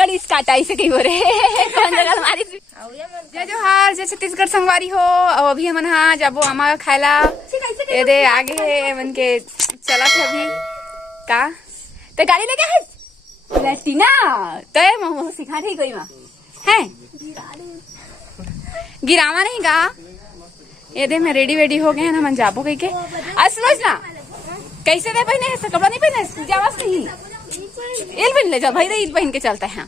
अलगढ़ start I से कहीं बोरे कौन जगह हमारी जय जोहार जय छत्तीसगढ़ संगवारी हो। और अभी हमन हाँ जाबो आमा खायला ए दे आगे मन के चला था अभी का ते गाड़ी लेके है लेटीना तय मोह सिखा थी कोई मां है गिरावा नहीं गा ये दे मैं रेडी वेडी हो गए हैं ना मन जाबो कहीं के असलोच ना कैसे दे पहने ऐसा कपड़ा नहीं पहने जावास नहीं इल पहन ले जा भाई इल पहन के चलता है।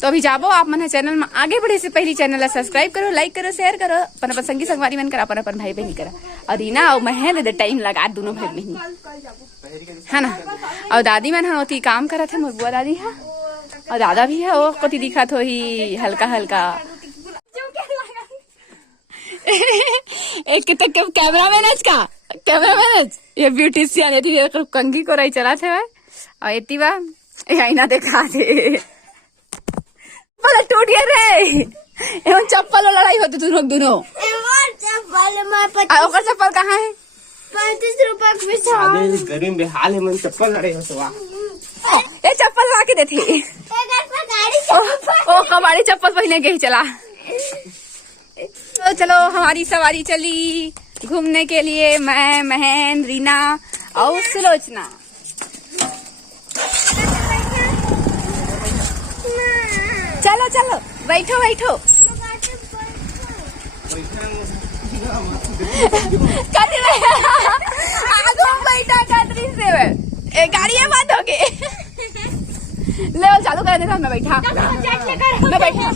तो अभी जाबो आप मन चैनल में आगे बढ़े से पहले चैनल ला सब्सक्राइब करो लाइक करो शेयर करो अपन अपन संगी संगवारी मन करा अपन अपन भाई बहन करा और रीना और मैं दे टाइम लगा दोनों भाई बहन है ना। और दादी मन होती काम करा थे मोर बुआ दादी है और दादा भी है वो कोती दिखा थो ही हल्का हल्का एक तो कैमरा मैनेज का कैमरा मैनेज ये ब्यूटिशियन ये कंगी को रही चला थे और इतनी बा आईना देखा दे बोला टूट गया रे एवं चप्पल लड़ाई होती दोनों चप्पल कहाँ है 35 रुपए गर्मी में हाल है मन चप्पल लड़े हो तो ये चप्पल ला के देती ओ कबाड़ी चप्पल पहने के ही चला। तो चलो हमारी सवारी चली घूमने के लिए मैं महन रीना और सुलोचना। चलो चलो बैठो बैठो बैठा कातरी से गाड़ी है बंद हो गई ले चालू कर देता मैं बैठा मैं बैठा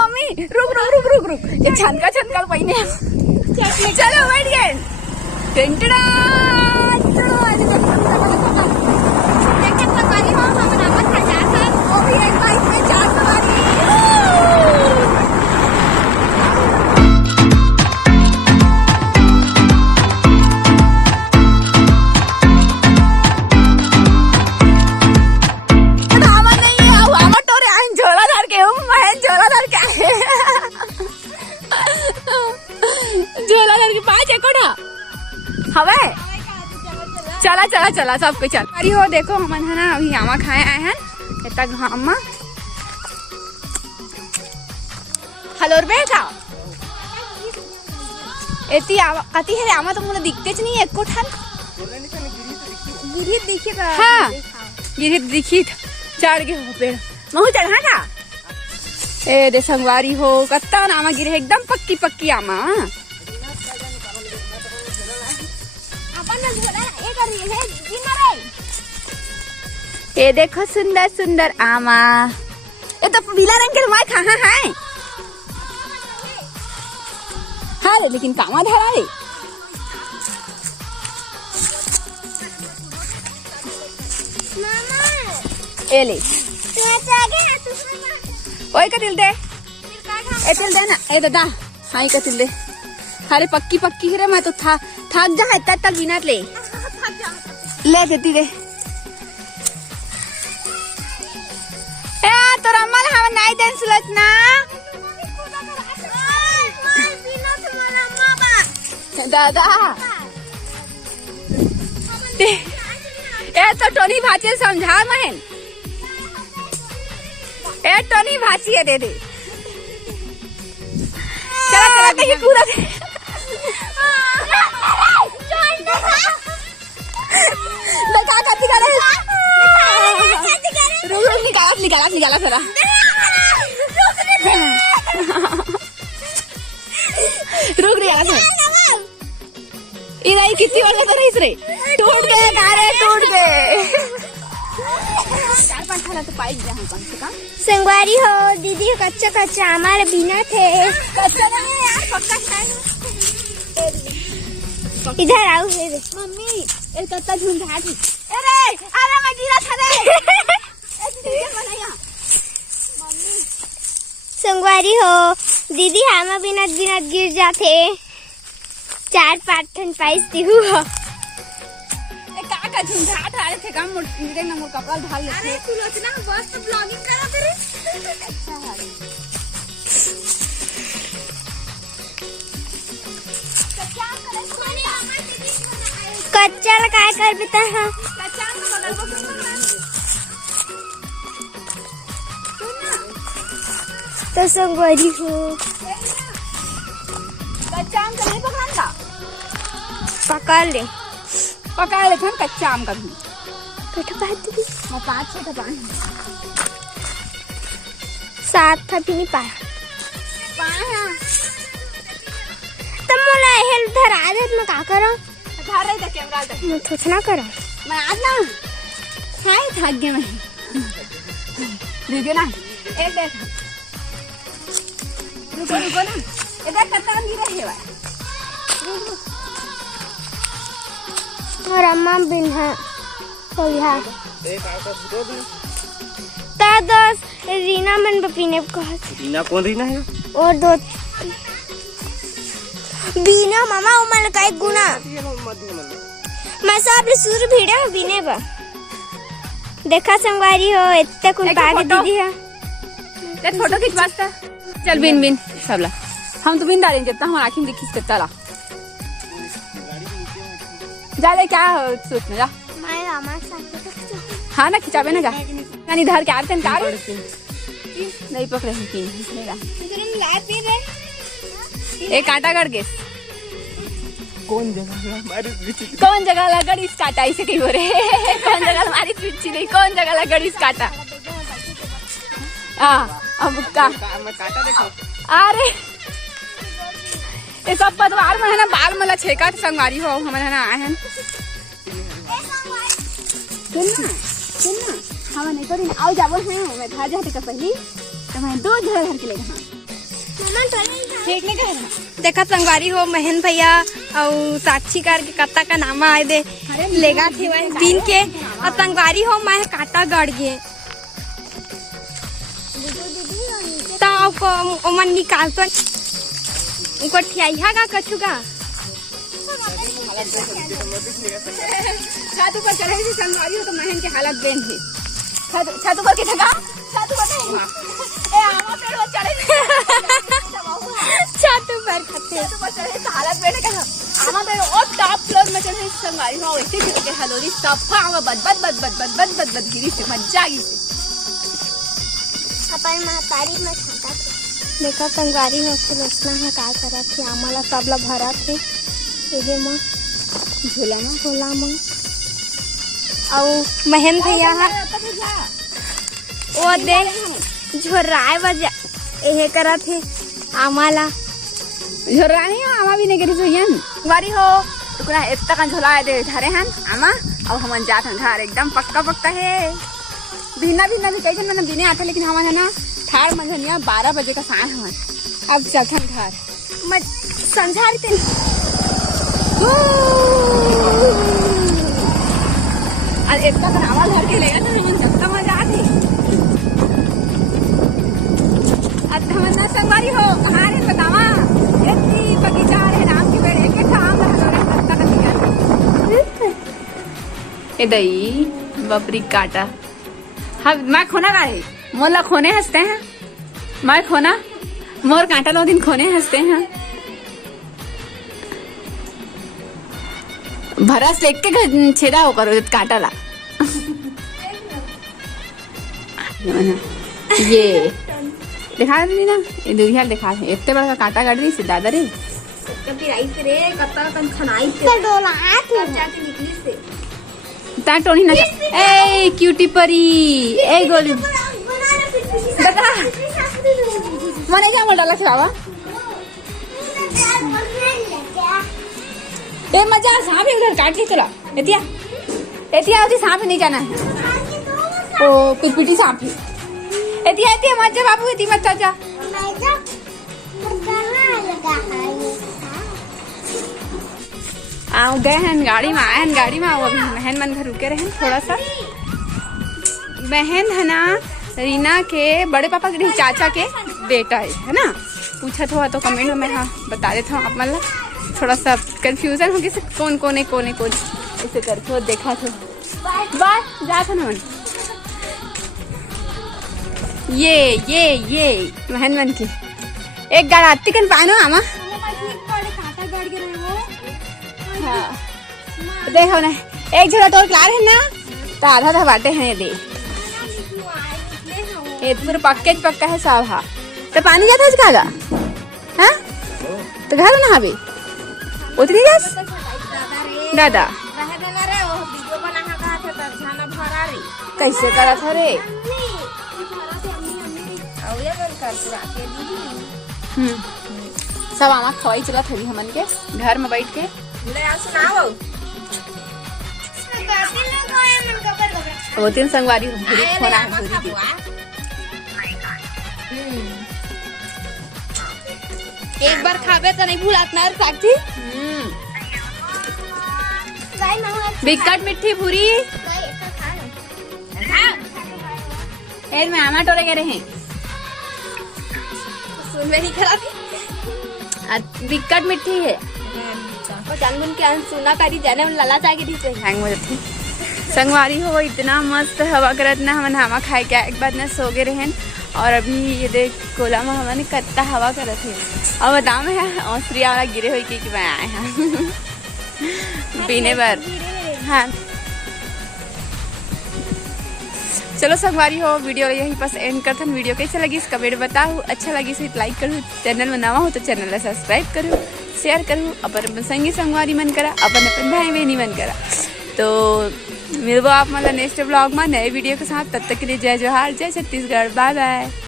मम्मी रुक रुक रुक रुक रुक ये छनका छनका पहिने चलो बैठ गए हवे चला चला चला सब कुछ चल अरे हो देखो हमन है ना अभी आमा खाए आए हैं इतना घाम में हलो रुपये का एती कती है आमा तो मुझे दिखते च नहीं एक कोठन गिरी दिखी हाँ गिरी दिखी चढ़ गए हो पेड़ महू चढ़ा था ए दे संगवारी हो कत्ता आमा गिरे एकदम पक्की पक्की आमा ये देखो सुंदर सुंदर आमा ये तो पीला रंग के रुमाल कहाँ है हाँ रे लेकिन कामा धरा रे ए ले ओए का दिल दे ए दिल दे ना ए दादा हाँ का दिल दे अरे पक्की पक्की रे मैं तो थक जा है तक बिना ले देती दे तो रमल हम नहीं देन सुलत ना दादा ए तो टोनी भाची समझा महन ए टोनी भाची है दे दे चला चला देखिए पूरा लगा करती करे रुक निकाला जरा रुक निकाला इधर कितनी बार लगा रही रे टूट गए तारे टूट गए 4-5 खाना तो पाई गया हम कम से कम संगवारी हो दीदी कच्चा कच्चा हमारे बिना थे कच्चा नहीं है यार पक्का खाए इधर आओ मम्मी एक कत्ता झुंझा थी अरे मैं गिरा था रे संगवारी हो दीदी हम बिना बिना गिर जाते 4-5 ठन पाइस दिहु हो का झुंझा था रे थे काम मुझे ना मोर कपड़ा ढाल ले अरे तू लोचना बस तो ब्लॉगिंग करा तेरे अच्छा है कच्चा काय कर बेटा हां कच्चा तो बगल में सुन ना तो संगवारी हो कच्चा आम का नहीं पकान का पका ले पका ले कच्चा आम का भी बेटा बात दीदी 5-6 पान 7 था भी नहीं पाया तब मोला हेल्प धरा दे मैं का करा धर रही था कैमरा तक मैं कुछ ना करा मैं आज ना खाए थक गए मैं रुको ना एक देख रुको ना इधर कत्ता गिरे है भाई और अम्मा बिन है कोलिहा एक आटा दो भी ता दस रीना मन पीने को रीना कौन रीना है और 2 बीना मामा उमल का एक गुना मैं सब सुर भीड़े में बीने बा देखा संगवारी हो इतने कुल एक पागे फोटो। दीदी है तेरे फोटो खिंचवाता चल बिन बिन सबला हम तो बिन डालेंगे जब तक हम आखिर दिखी सकता ला जा ले क्या सोचने जा मैं हमारे साथ हाँ ना खिंचावे ना जा ना इधर क्या आते हैं कार नहीं पकड़े हैं पी नहीं रहा एक कांटा कर के कौन जगह हमारी पीछे कौन जगह लगड़ इस काटा इसे कहीं हो रहे कौन जगह हमारी पीछे नहीं कौन जगह लगड़ इस काटा हाँ अब का मैं काटा देखो अरे ये सब पतवार में है ना बाल मला छेका संगवारी हो हमारे ना आए हैं सुनना हम नहीं करी आओ जाबो हैं मैं घर जाते का पहली तो मैं 2 घर घर के ले गया ठीक नहीं कह देखा संगवारी हो महेन भैया और साक्षी कार के कत्ता का नामा आए दे लेगा थे बीन के और संगवारी हो मैं काटा गड़ गए तो को मन निकाल तो उनको ठिया का कछु का छत ऊपर चढ़े थी संगवारी हो तो महन के हालत बेन थी छत ऊपर के जगह छत ऊपर ए आमा पेड़ पर चढ़े छत ऊपर खते छत ऊपर चढ़े तो हालत बेन का आमा पेड़ और टॉप फ्लोर में चढ़े संगवारी हो ऐसे गिर के हलोरी सफा में बद गिरी से मजा गई अपन महतारी में छाता देखा संगवारी हो तो लोचना है का करा थी आमाला सबला भरा थे एहे मां झोला मां और महेन भैया ओ दे झोराए बजा एहे करा थे आमाला झोरानी हो आमा भी नहीं करी सोयन वारी हो टुकड़ा इतना का झोला दे धरे हन आमा और हमन जात हन घर एकदम पक्का है बिना भी कई जन मैंने बिने आते लेकिन हमन है ना ठाड़ मंझनिया 12 बजे का साय हमन अब चलथन घर मैं संझारी तेन और इतना का आवाज धर के लेगा ना हमन जत्ता मजा आती अब हमन ना संगवारी हो कहां रे बतावा इतनी बगीचा रे राम के पेड़ एक काम रहा रे पत्ता का दिया ए दई बपरी काटा हाँ मैं खोना का है मोला खोने हंसते हैं मैं खोना मोर कांटा लो दिन खोने हंसते हैं भरस लेक के छेदा होकर कांटा ला ये दिखा दी ना ये दुनिया दिखा है इतने बड़ा कांटा काट दी से दादा रे रे कत्ता कन खनाई से डोला आते जाके निकली से ता टोनी ना ए क्यूटी परी ए गोलू बता मने क्या मोटा लग रहा ए मजा सांप उधर काट के चला एतिया होती सांप नहीं जाना है ओ पिटपिटी सांप है एतिया मत जा बाबू एती मत जा आओ गए हैं गाड़ी में आए हैं गाड़ी में आओ अभी बहन मन घर रुके रहे थोड़ा सा बहन है ना रीना के बड़े पापा के चाचा के बेटा है ना पूछा था तो कमेंट में हाँ बता देता हूँ आप मतलब थोड़ा सा कंफ्यूजन हो गया कौन कौन ऐसे करके देखा था बात जा था ना ये बहन मन की एक गाड़ी कन पानो आमा हाँ देखो ना एक झोला तोड़ के ला रहे ना तो आधा बाटे हैं ये पूरा पक्का है सब हाँ तो पानी जाता है इसका हाँ तो घर नहावे उतरी गैस दादा कैसे करा था रे सब आमा खवाई चला थी हमन के घर में बैठ के वो तीन संगवारी भूरी खोना है भूरी की एक बार खावे तो नहीं भूलात ना साक्षी बिकट मिठी भूरी फिर मैं आमा टोरे गए रहे सुन में नहीं खराब बिकट मिठी है जानबुन के सुना करी जाने में लला चाय के दीजिए हैंग हो जाती संगवारी हो इतना मस्त हवा करत ना हमन हवा खाए के एक बार ना सो गए रहन और अभी ये देख कोला में हमन कत्ता हवा करत है और बताओ मैं औसरिया वाला गिरे हुई कि मैं आए हैं पीने पर हाँ चलो संगवारी हो वीडियो यही पास एंड करथन वीडियो कैसे लगी इस कमेंट बताओ अच्छा लगी तो लाइक करूँ चैनल में नवा हो तो चैनल को सब्सक्राइब करूँ शेयर करूँ अपन संगी संगवारी मन करा अपन भाई बहनी मन करा तो मिलबो आप मतलब नेक्स्ट ब्लॉग में नए वीडियो के साथ तब तक के लिए जय जोहार जय छत्तीसगढ़ बाय बाय।